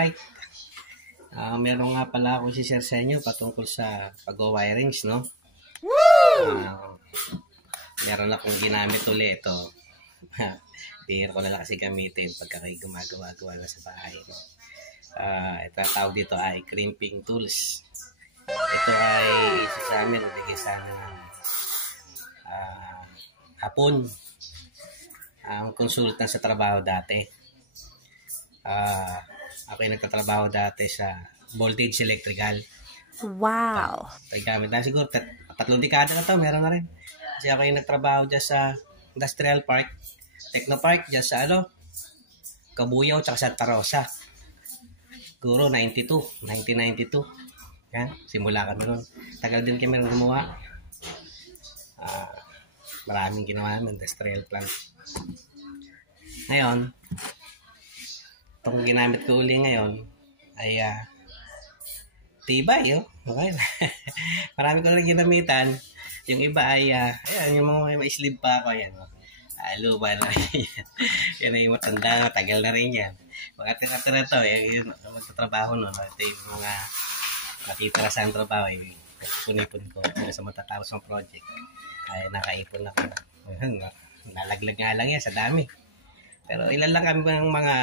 Alright. Meron nga pala ako si-share sa inyo patungkol sa pag-wirings, no? Meron akong ginamit ulit ito. Bihira ko na lang kasi gamitin pagka kayo gumagawa-gawa na sa bahay, no? Ito tawag dito ay crimping tools. Ito ay isa sa amin, bigay sa amin ng hapon. Ang consultant sa trabaho dati. Ako yung nagtatrabaho dati sa Voltage Electrical. Wow! Gamit na siguro, 3 dekada na to, meron na rin. Kasi ako yung nagtrabaho dyan sa Industrial Park, Technopark, dyan sa Kabuyaw, tsaka Santa Rosa. Siguro 1992. Yan, simula kami nun. Tagal din kami rin gumawa. Maraming ginawa namin, industrial plant. Ngayon, itong ginamit ko uli ngayon ay tibay, okay. Marami ko rin ginamitan. Yung iba ay ayan, yung mga may sleeve pa ako, yan. Luba na rin yan. Yan ay matanda, tagal na rin yan. Mga tira-tira to, yung magtatrabaho nun. Ito yung mga natitira sa trabaho, punipon ko sa matatapos ng project. Ay nakaipon na ko. Nalaglag nga lang yan sa dami. Pero ilan lang kami ng mga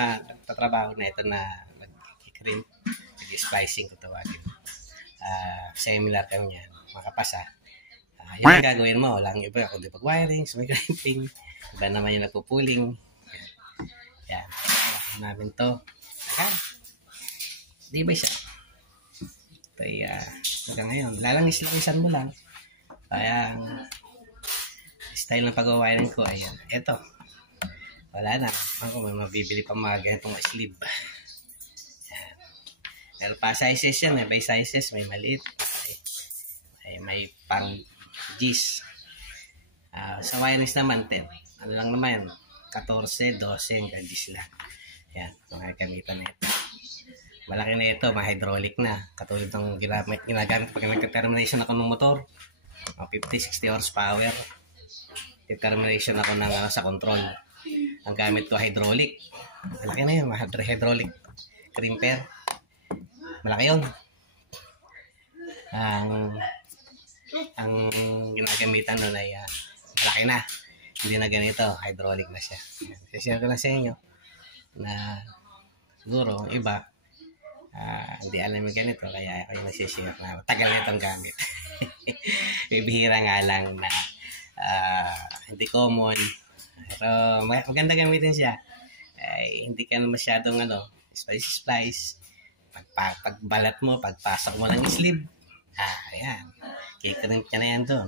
tatrabaho na ito na nag-crimp, nag-splicing ko tawagin. Similar kami yan, makapasa. Yun ang gagawin mo, walang iba ako di pag-wirings, may crimping, iba naman yung nagpupuling. Yan, namin to. Di ba siya? Ito ay hanggang ngayon, lalangis-langisan mo lang. Kaya style ng pag-wiring ko, ayan, ito. Wala na. Ako may mabibili pa mga ganitong sleeve. Ayan. Pero pa sizes yan. May sizes. May maliit. May pang G's. Sa wirings naman 10. Ano lang naman 14, 12 hanggang G's lang. Ayan. Mga gamitan na ito. Malaki na ito. Mga hydraulic na. Katulad ng ginagamit pag nagka-termination ako ng motor. 50-60 horsepower. Termination ako ng sa control. Ang gamit ko hydraulic. Malaki na yun, hydraulic crimper. Malaki yun. Ang ginagamitan doon ay malaki na. Hindi na ganito, hydraulic na siya. Share ko na sa inyo na siguro iba hindi alam yung ganito, kaya ako yung nagsishare na tagal na itong gamit. Bibihira nga lang na hindi common. Pero maganda gamitin siya. Hindi ka na masyadong splice. Pagbalat mo, pagpasok mo ng sleeve. Ayan. Kikrimp ka na yan doon.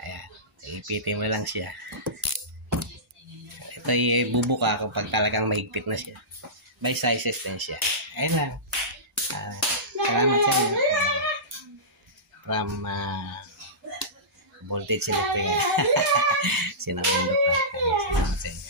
Ayan. Ipitin mo lang siya. Ito bubuka kapag talagang mahigpit na siya. By sizes din siya. Ayan lang. Salamat sa inyo. From Voltage Electrical. Sinawin pa. Salamat sa inyo.